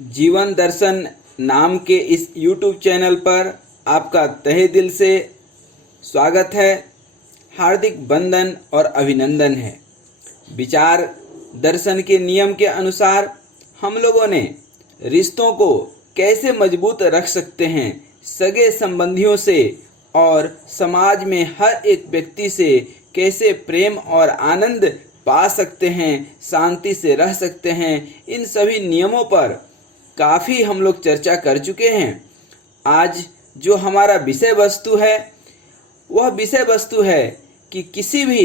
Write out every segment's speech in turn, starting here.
जीवन दर्शन नाम के इस YouTube चैनल पर आपका तहे दिल से स्वागत है। हार्दिक वंदन और अभिनंदन है। विचार दर्शन के नियम के अनुसार हम लोगों ने रिश्तों को कैसे मजबूत रख सकते हैं, सगे संबंधियों से और समाज में हर एक व्यक्ति से कैसे प्रेम और आनंद पा सकते हैं, शांति से रह सकते हैं, इन सभी नियमों पर काफ़ी हम लोग चर्चा कर चुके हैं। आज जो हमारा विषय वस्तु है वह विषय वस्तु है कि किसी भी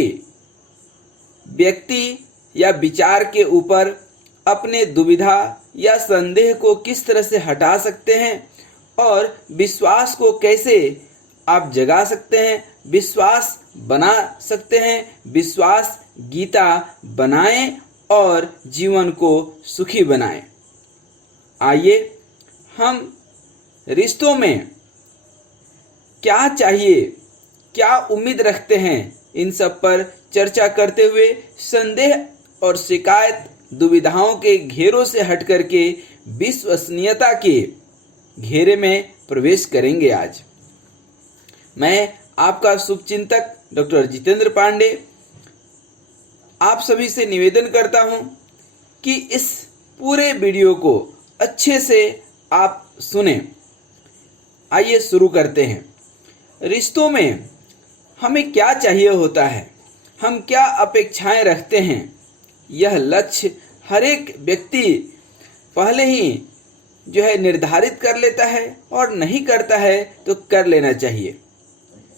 व्यक्ति या विचार के ऊपर अपने दुविधा या संदेह को किस तरह से हटा सकते हैं और विश्वास को कैसे आप जगा सकते हैं, विश्वास बना सकते हैं, विश्वास गीता बनाएं और जीवन को सुखी बनाएं। आइए हम रिश्तों में क्या चाहिए, क्या उम्मीद रखते हैं, इन सब पर चर्चा करते हुए संदेह और शिकायत दुविधाओं के घेरों से हट करके विश्वसनीयता के घेरे में प्रवेश करेंगे। आज मैं आपका शुभचिंतक डॉक्टर जितेंद्र पांडे आप सभी से निवेदन करता हूं कि इस पूरे वीडियो को अच्छे से आप सुने। आइए शुरू करते हैं। रिश्तों में हमें क्या चाहिए होता है, हम क्या अपेक्षाएं रखते हैं, यह लक्ष्य हर एक व्यक्ति पहले ही निर्धारित कर लेता है और नहीं करता है तो कर लेना चाहिए।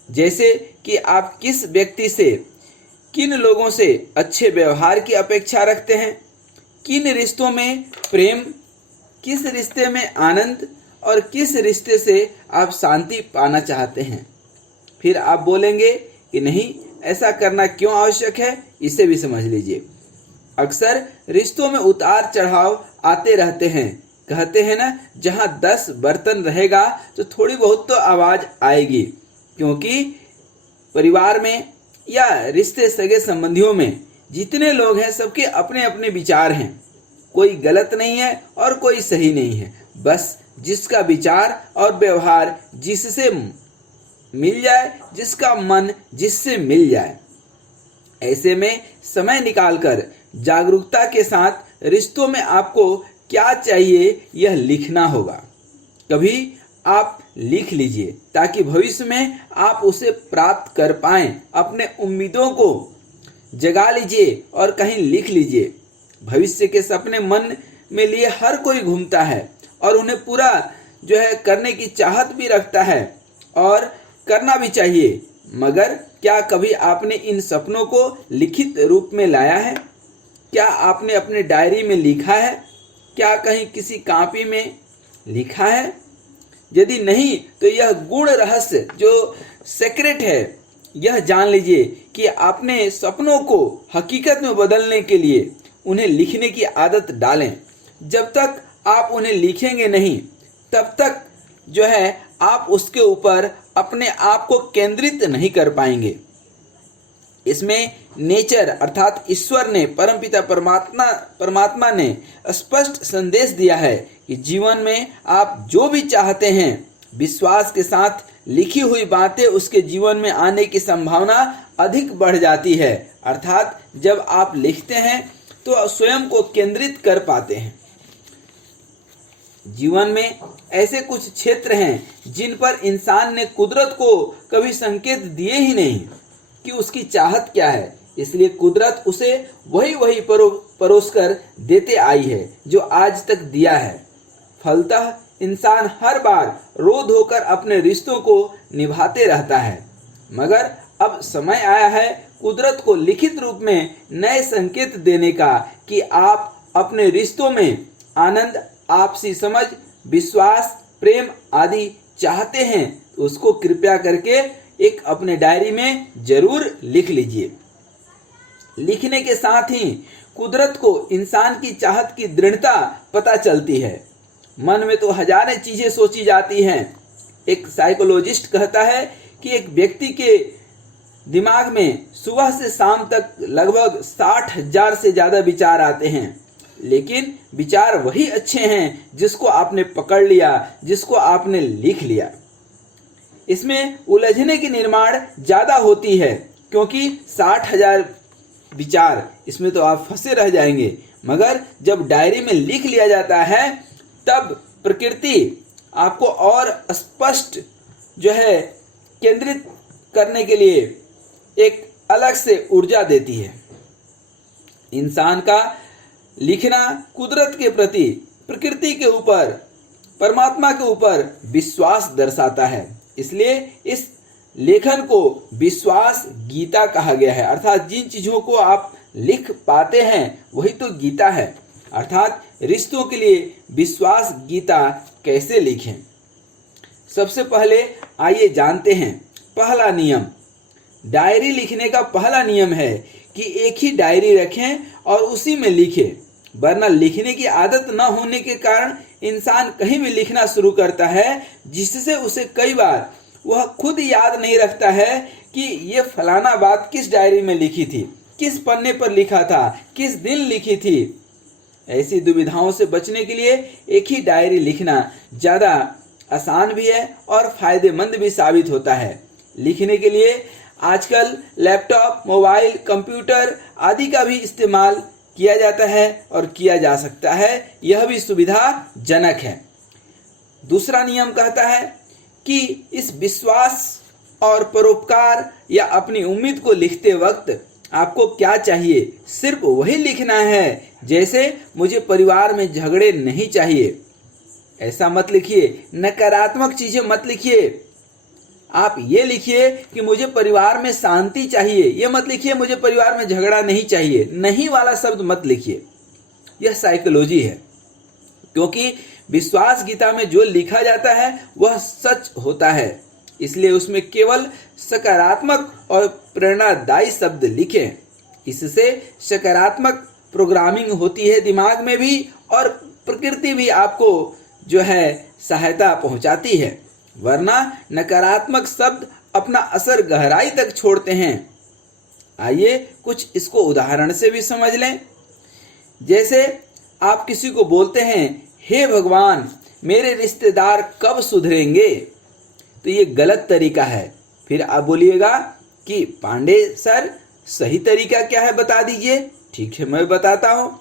जैसे कि आप किस व्यक्ति से, किन लोगों से अच्छे व्यवहार की अपेक्षा रखते हैं, किन रिश्तों में प्रेम, किस रिश्ते में आनंद और किस रिश्ते से आप शांति पाना चाहते हैं। फिर आप बोलेंगे कि नहीं, ऐसा करना क्यों आवश्यक है, इसे भी समझ लीजिए। अक्सर रिश्तों में उतार चढ़ाव आते रहते हैं। कहते हैं ना, जहाँ 10 बर्तन रहेगा तो थोड़ी बहुत तो आवाज़ आएगी, क्योंकि परिवार में या रिश्ते सगे संबंधियों में जितने लोग हैं सबके अपने अपने विचार हैं। कोई गलत नहीं है और कोई सही नहीं है, बस जिसका विचार और व्यवहार जिससे मिल जाए, जिसका मन जिससे मिल जाए। ऐसे में समय निकालकर जागरूकता के साथ रिश्तों में आपको क्या चाहिए यह लिखना होगा। कभी आप लिख लीजिए ताकि भविष्य में आप उसे प्राप्त कर पाएं। अपने उम्मीदों को जगा लीजिए और कहीं लिख लीजिए। भविष्य के सपने मन में लिए हर कोई घूमता है और उन्हें पूरा करने की चाहत भी रखता है और करना भी चाहिए, मगर क्या कभी आपने इन सपनों को लिखित रूप में लाया है? क्या आपने अपने डायरी में लिखा है? क्या कहीं किसी कॉपी में लिखा है? यदि नहीं तो यह गूढ़ रहस्य जो सीक्रेट है, यह जान लीजिए कि आपने सपनों को हकीकत में बदलने के लिए उन्हें लिखने की आदत डालें। जब तक आप उन्हें लिखेंगे नहीं, तब तक आप उसके ऊपर अपने आप को केंद्रित नहीं कर पाएंगे। इसमें नेचर अर्थात ईश्वर ने, परमपिता परमात्मा ने स्पष्ट संदेश दिया है कि जीवन में आप जो भी चाहते हैं, विश्वास के साथ लिखी हुई बातें उसके जीवन में आने की संभावना अधिक बढ़ जाती है। अर्थात जब आप लिखते हैं तो स्वयं को केंद्रित कर पाते हैं। जीवन में ऐसे कुछ क्षेत्र हैं जिन पर इंसान ने कुदरत को कभी संकेत दिए ही नहीं कि उसकी चाहत क्या है, इसलिए कुदरत उसे वही परोस कर देते आई है जो आज तक दिया है। फलतः इंसान हर बार रो धोकर अपने रिश्तों को निभाते रहता है, मगर अब समय आया है कुदरत को लिखित रूप में नए संकेत देने का कि आप अपने रिश्तों में आनंद, आपसी समझ, विश्वास, प्रेम आदि चाहते हैं तो उसको कृपया करके एक अपने डायरी में जरूर लिख लीजिए। लिखने के साथ ही कुदरत को इंसान की चाहत की दृढ़ता पता चलती है। मन में तो हजारें चीजें सोची जाती हैं। एक साइकोलॉजिस्ट कहता है कि एक व्यक्ति के दिमाग में सुबह से शाम तक लगभग 60,000 से ज़्यादा विचार आते हैं। लेकिन विचार वही अच्छे हैं जिसको आपने पकड़ लिया, जिसको आपने लिख लिया। इसमें उलझने की निर्माण ज़्यादा होती है, क्योंकि 60,000 विचार, इसमें तो आप फंसे रह जाएंगे। मगर जब डायरी में लिख लिया जाता है तब प्रकृति आपको और स्पष्ट जो है केंद्रित करने के लिए एक अलग से ऊर्जा देती है। इंसान का लिखना कुदरत के प्रति, प्रकृति के ऊपर, परमात्मा के ऊपर विश्वास दर्शाता है। इसलिए इस लेखन को विश्वास गीता कहा गया है। अर्थात जिन चीजों को आप लिख पाते हैं वही तो गीता है। अर्थात रिश्तों के लिए विश्वास गीता कैसे लिखें। सबसे पहले आइए जानते हैं पहला नियम। डायरी लिखने का पहला नियम है कि एक ही डायरी रखें और उसी में लिखें, वरना लिखने की आदत न होने के कारण इंसान कहीं भी लिखना शुरू करता है, जिससे उसे कई बार वह खुद याद नहीं रखता है कि ये फलाना बात किस डायरी में लिखी थी, किस पन्ने पर लिखा था, किस दिन लिखी थी। ऐसी दुविधाओं से बचने के लिए एक ही डायरी लिखना ज़्यादा आसान भी है और फायदेमंद भी साबित होता है। लिखने के लिए आजकल लैपटॉप, मोबाइल, कंप्यूटर आदि का भी इस्तेमाल किया जाता है और किया जा सकता है, यह भी सुविधाजनक है। दूसरा नियम कहता है कि इस विश्वास और परोपकार या अपनी उम्मीद को लिखते वक्त आपको क्या चाहिए, सिर्फ वही लिखना है। जैसे मुझे परिवार में झगड़े नहीं चाहिए, ऐसा मत लिखिए। नकारात्मक चीजें मत लिखिए। आप ये लिखिए कि मुझे परिवार में शांति चाहिए, ये मत लिखिए मुझे परिवार में झगड़ा नहीं चाहिए। नहीं वाला शब्द मत लिखिए, यह साइकोलॉजी है। क्योंकि विश्वास गीता में जो लिखा जाता है वह सच होता है, इसलिए उसमें केवल सकारात्मक और प्रेरणादायी शब्द लिखें। इससे सकारात्मक प्रोग्रामिंग होती है दिमाग में भी, और प्रकृति भी आपको जो है सहायता पहुंचाती है। वरना नकारात्मक शब्द अपना असर गहराई तक छोड़ते हैं। आइए कुछ इसको उदाहरण से भी समझ लें। जैसे आप किसी को बोलते हैं, हे भगवान मेरे रिश्तेदार कब सुधरेंगे, तो ये गलत तरीका है। फिर आप बोलिएगा कि पांडे सर सही तरीका क्या है बता दीजिए। ठीक है, मैं बताता हूँ।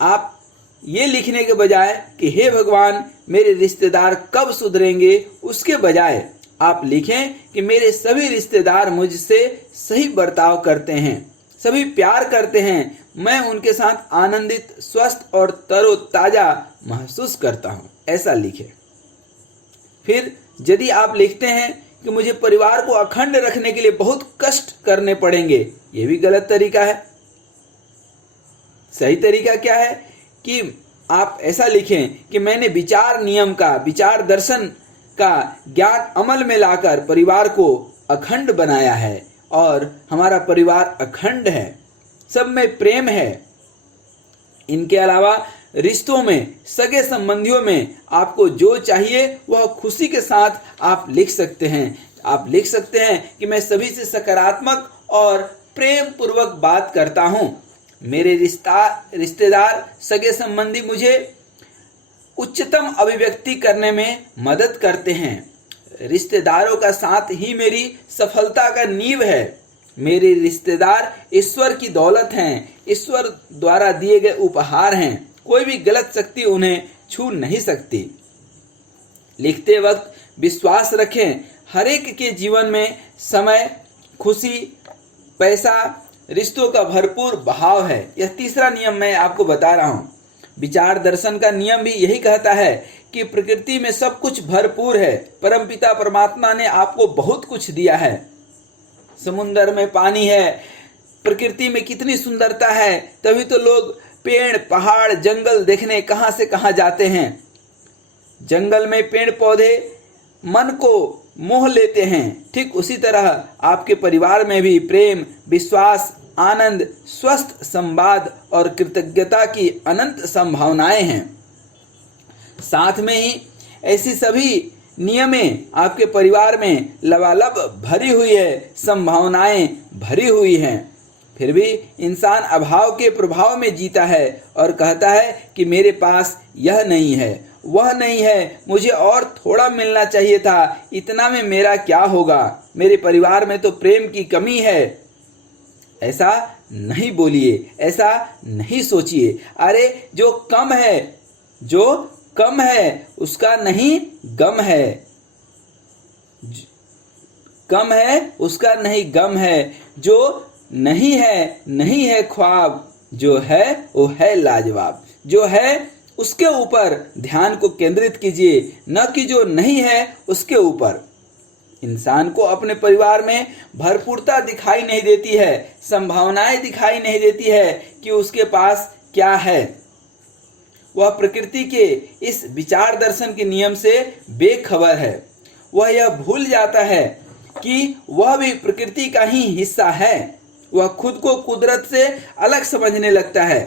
आप ये लिखने के बजाय कि हे भगवान मेरे रिश्तेदार कब सुधरेंगे, उसके बजाय आप लिखें कि मेरे सभी रिश्तेदार मुझसे सही बर्ताव करते हैं, सभी प्यार करते हैं, मैं उनके साथ आनंदित, स्वस्थ और तरोताजा महसूस करता हूँ, ऐसा लिखें। फिर यदि आप लिखते हैं कि मुझे परिवार को अखंड रखने के लिए बहुत कष्ट करने पड़ेंगे, ये भी गलत तरीका है। सही तरीका क्या है कि आप ऐसा लिखें कि मैंने विचार नियम का, विचार दर्शन का ज्ञान अमल में लाकर परिवार को अखंड बनाया है और हमारा परिवार अखंड है, सब में प्रेम है। इनके अलावा रिश्तों में, सगे संबंधियों में आपको जो चाहिए वह खुशी के साथ आप लिख सकते हैं। आप लिख सकते हैं कि मैं सभी से सकारात्मक और प्रेम पूर्वक बात करता हूँ। मेरे रिश्तेदार, सगे संबंधी मुझे उच्चतम अभिव्यक्ति करने में मदद करते हैं। रिश्तेदारों का साथ ही मेरी सफलता का नींव है। मेरे रिश्तेदार ईश्वर की दौलत हैं, ईश्वर द्वारा दिए गए उपहार हैं, कोई भी गलत शक्ति उन्हें छू नहीं सकती। लिखते वक्त विश्वास रखें, हर एक के जीवन में समय, खुशी, पैसा, रिश्तों का भरपूर बहाव है। यह तीसरा नियम मैं आपको बता रहा हूँ। विचार दर्शन का नियम भी यही कहता है कि प्रकृति में सब कुछ भरपूर है। परमपिता परमात्मा ने आपको बहुत कुछ दिया है। समुद्र में पानी है, प्रकृति में कितनी सुंदरता है, तभी तो लोग पेड़, पहाड़, जंगल देखने कहाँ से कहाँ जाते हैं। जंगल में पेड़ पौधे मन को मोह लेते हैं। ठीक उसी तरह आपके परिवार में भी प्रेम, विश्वास, आनंद, स्वस्थ संवाद और कृतज्ञता की अनंत संभावनाएं हैं। साथ में ही ऐसी सभी नियमें आपके परिवार में लबालब भरी हुई है, संभावनाएं भरी हुई हैं। फिर भी इंसान अभाव के प्रभाव में जीता है और कहता है कि मेरे पास यह नहीं है, वह नहीं है, मुझे और थोड़ा मिलना चाहिए था, इतना में मेरा क्या होगा, मेरे परिवार में तो प्रेम की कमी है। ऐसा नहीं बोलिए, ऐसा नहीं सोचिए। अरे जो कम है उसका नहीं गम है, कम है उसका नहीं गम है, जो नहीं है ख्वाब, जो है वो है लाजवाब। जो है उसके ऊपर ध्यान को केंद्रित कीजिए, न कि जो नहीं है उसके ऊपर। इंसान को अपने परिवार में भरपूरता दिखाई नहीं देती है, संभावनाएं दिखाई नहीं देती है कि उसके पास क्या है। वह प्रकृति के इस विचार दर्शन के नियम से बेखबर है। वह यह भूल जाता है कि वह भी प्रकृति का ही हिस्सा है। वह खुद को कुदरत से अलग समझने लगता है।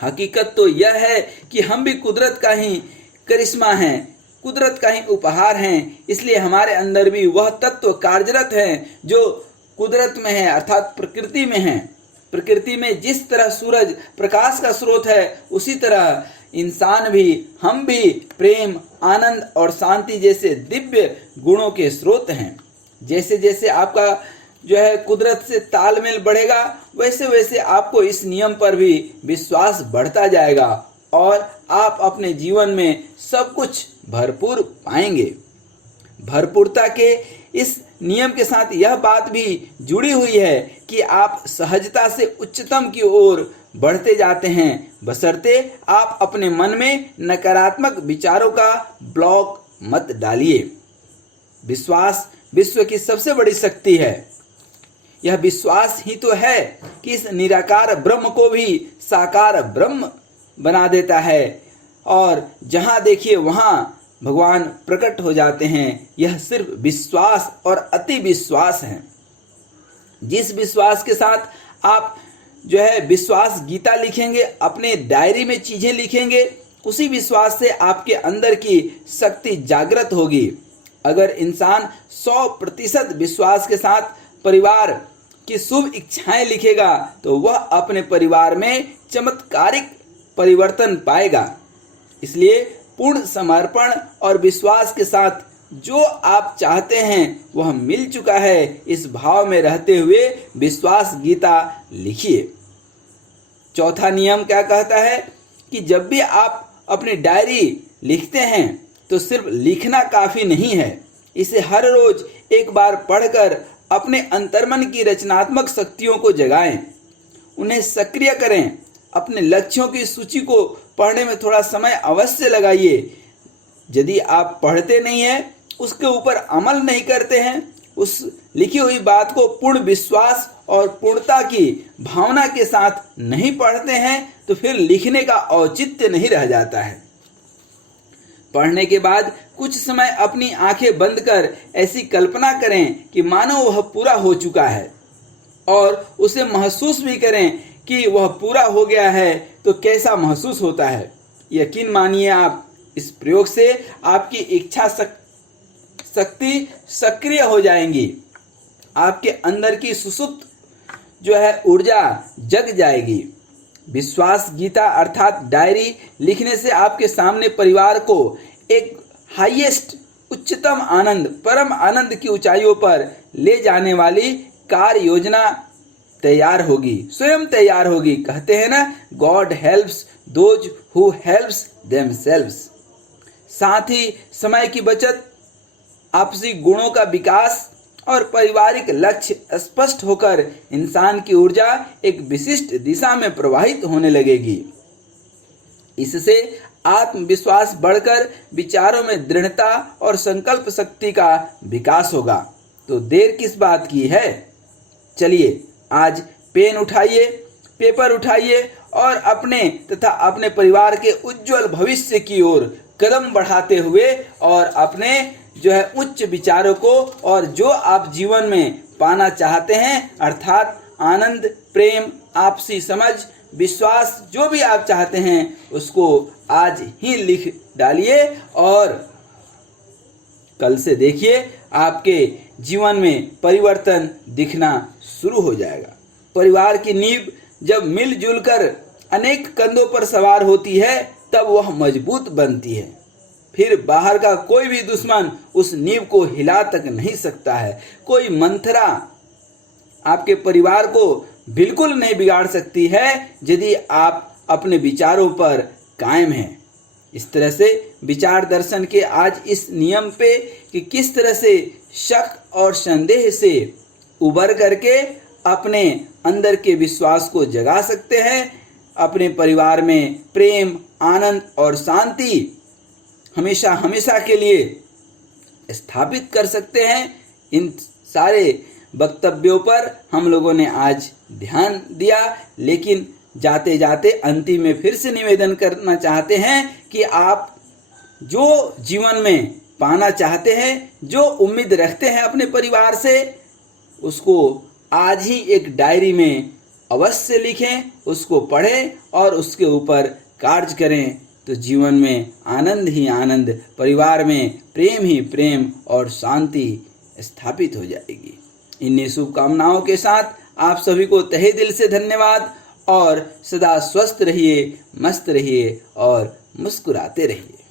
हकीकत तो यह है कि हम भी कुदरत का ही करिश्मा हैं, कुदरत का ही उपहार हैं। इसलिए हमारे अंदर भी वह तत्व कार्यरत हैं जो कुदरत में है, अर्थात प्रकृति में है। प्रकृति में जिस तरह सूरज प्रकाश का स्रोत है, उसी तरह इंसान भी, हम भी प्रेम, आनंद और शांति जैसे दिव्य गुणों के स्रोत हैं। जैसे जैसे आपका कुदरत से तालमेल बढ़ेगा, वैसे वैसे आपको इस नियम पर भी विश्वास बढ़ता जाएगा और आप अपने जीवन में सब कुछ भरपूर पाएंगे। भरपूरता के इस नियम के साथ यह बात भी जुड़ी हुई है कि आप सहजता से उच्चतम की ओर बढ़ते जाते हैं, बशर्ते आप अपने मन में नकारात्मक विचारों का ब्लॉक मत डालिए। विश्वास विश्व की सबसे बड़ी शक्ति है। यह विश्वास ही तो है कि इस निराकार ब्रह्म को भी साकार ब्रह्म बना देता है और जहां देखिए वहां भगवान प्रकट हो जाते हैं। यह सिर्फ विश्वास और अति विश्वास है। जिस विश्वास के साथ आप विश्वास गीता लिखेंगे, अपने डायरी में चीजें लिखेंगे, उसी विश्वास से आपके अंदर की शक्ति जागृत होगी। अगर इंसान 100% विश्वास के साथ परिवार की शुभ इच्छाएं लिखेगा तो वह अपने परिवार में चमत्कारिक परिवर्तन पाएगा। इसलिए पूर्ण समर्पण और विश्वास के साथ जो आप चाहते हैं वह मिल चुका है, इस भाव में रहते हुए विश्वास गीता लिखिए। चौथा नियम क्या कहता है कि जब भी आप अपनी डायरी लिखते हैं तो सिर्फ लिखना काफी नहीं है, इसे हर रोज एक बार पढ़कर अपने अंतर्मन की रचनात्मक शक्तियों को जगाएं, उन्हें सक्रिय करें। अपने लक्ष्यों की सूची को पढ़ने में थोड़ा समय अवश्य लगाइए। यदि आप पढ़ते नहीं हैं, उसके ऊपर अमल नहीं करते हैं, उस लिखी हुई बात को पूर्ण विश्वास और पूर्णता की भावना के साथ नहीं पढ़ते हैं, तो फिर लिखने का औचित्य नहीं रह जाता है। पढ़ने के बाद कुछ समय अपनी आंखें बंद कर ऐसी कल्पना करें कि मानो वह पूरा हो चुका है और उसे महसूस भी करें कि वह पूरा हो गया है तो कैसा महसूस होता है। यकीन मानिए, आप इस प्रयोग से आपकी इच्छा शक्ति सक्रिय हो जाएंगी। आपके अंदर की सुसुप्त ऊर्जा जग जाएगी। विश्वास गीता अर्थात डायरी लिखने से आपके सामने परिवार को एक हाईएस्ट उच्चतम आनंद, परम आनंद की ऊंचाइयों पर ले जाने वाली कार्य योजना तैयार होगी, स्वयं तैयार होगी। कहते हैं ना, God helps those who helps themselves. साथ ही समय की बचत, आपसी गुणों का विकास और पारिवारिक लक्ष्य स्पष्ट होकर इंसान की ऊर्जा एक विशिष्ट दिशा में प्रवाहित होने लगेगी। इससे आत्मविश्वास बढ़कर विचारों में दृढ़ता और संकल्प शक्ति का विकास होगा। तो देर किस बात की है? चलिए आज पेन उठाइए, पेपर उठाइए और अपने तथा अपने परिवार के उज्जवल भविष्य की ओर कदम बढ़ाते हुए और अपने उच्च विचारों को और जो आप जीवन में पाना चाहते हैं, अर्थात आनंद, प्रेम, आपसी समझ, विश्वास, जो भी आप चाहते हैं उसको आज ही लिख डालिए और कल से देखिए आपके जीवन में परिवर्तन दिखना शुरू हो जाएगा। परिवार की नींव जब मिलजुल कर अनेक कंधों पर सवार होती है तब वह मजबूत बनती है। फिर बाहर का कोई भी दुश्मन उस नींव को हिला तक नहीं सकता है। कोई मंथरा आपके परिवार को बिल्कुल नहीं बिगाड़ सकती है यदि आप अपने विचारों पर कायम हैं। इस तरह से विचार दर्शन के आज इस नियम पे कि किस तरह से शक और संदेह से उबर करके अपने अंदर के विश्वास को जगा सकते हैं, अपने परिवार में प्रेम, आनंद और शांति हमेशा हमेशा के लिए स्थापित कर सकते हैं। इन सारे वक्तव्यों पर हम लोगों ने आज ध्यान दिया, लेकिन जाते जाते अंतिम में फिर से निवेदन करना चाहते हैं कि आप जो जीवन में पाना चाहते हैं, जो उम्मीद रखते हैं अपने परिवार से, उसको आज ही एक डायरी में अवश्य लिखें, उसको पढ़ें और उसके ऊपर कार्य करें, तो जीवन में आनंद ही आनंद, परिवार में प्रेम ही प्रेम और शांति स्थापित हो जाएगी। इन्हीं शुभकामनाओं के साथ आप सभी को तहे दिल से धन्यवाद और सदा स्वस्थ रहिए, मस्त रहिए और मुस्कुराते रहिए।